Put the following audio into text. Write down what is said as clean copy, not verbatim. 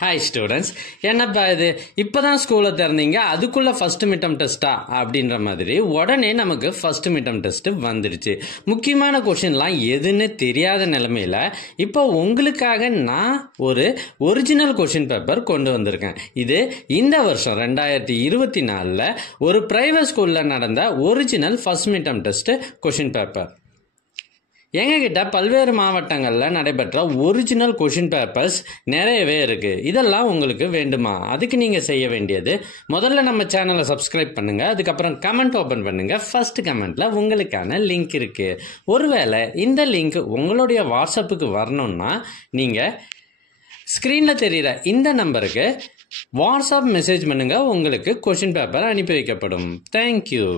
Hi students, என்னப்பா இது இப்போதான் ஸ்கூலை திறந்தீங்க, அதுக்குள்ள ஃபர்ஸ்ட் மிட்டம் டெஸ்ட்டா அப்படின்ற மாதிரி உடனே நமக்கு ஃபர்ஸ்ட் மிட்டம் டெஸ்ட் வந்துடுச்சு. முக்கியமான கொஷின்லாம் எதுன்னு தெரியாத நிலைமையில இப்போ உங்களுக்காக நான் ஒரு ஒரிஜினல் கொஷின் பேப்பர் கொண்டு வந்திருக்கேன். இது இந்த வருஷம் 2024 ஒரு பிரைவேட் ஸ்கூலில் நடந்த original first midterm test question paper. எங்ககிட்ட பல்வேறு மாவட்டங்களில் நடைபெற்ற ஒரிஜினல் கொஷின் பேப்பர்ஸ் நிறையவே இருக்குது. இதெல்லாம் உங்களுக்கு வேண்டுமா? அதுக்கு நீங்கள் செய்ய வேண்டியது, முதல்ல நம்ம சேனலை சப்ஸ்கிரைப் பண்ணுங்கள், அதுக்கப்புறம் கமெண்ட் ஓப்பன் பண்ணுங்கள். ஃபர்ஸ்ட் கமெண்ட்டில் உங்களுக்கான லிங்க் இருக்குது. ஒருவேளை இந்த லிங்க் உங்களுடைய வாட்ஸ்அப்புக்கு வரணும்னா நீங்கள் ஸ்க்ரீனில் தெரிகிற இந்த நம்பருக்கு வாட்ஸ்அப் மெசேஜ் பண்ணுங்கள், உங்களுக்கு கொஷின் பேப்பர் அனுப்பி வைக்கப்படும். தேங்க்யூ.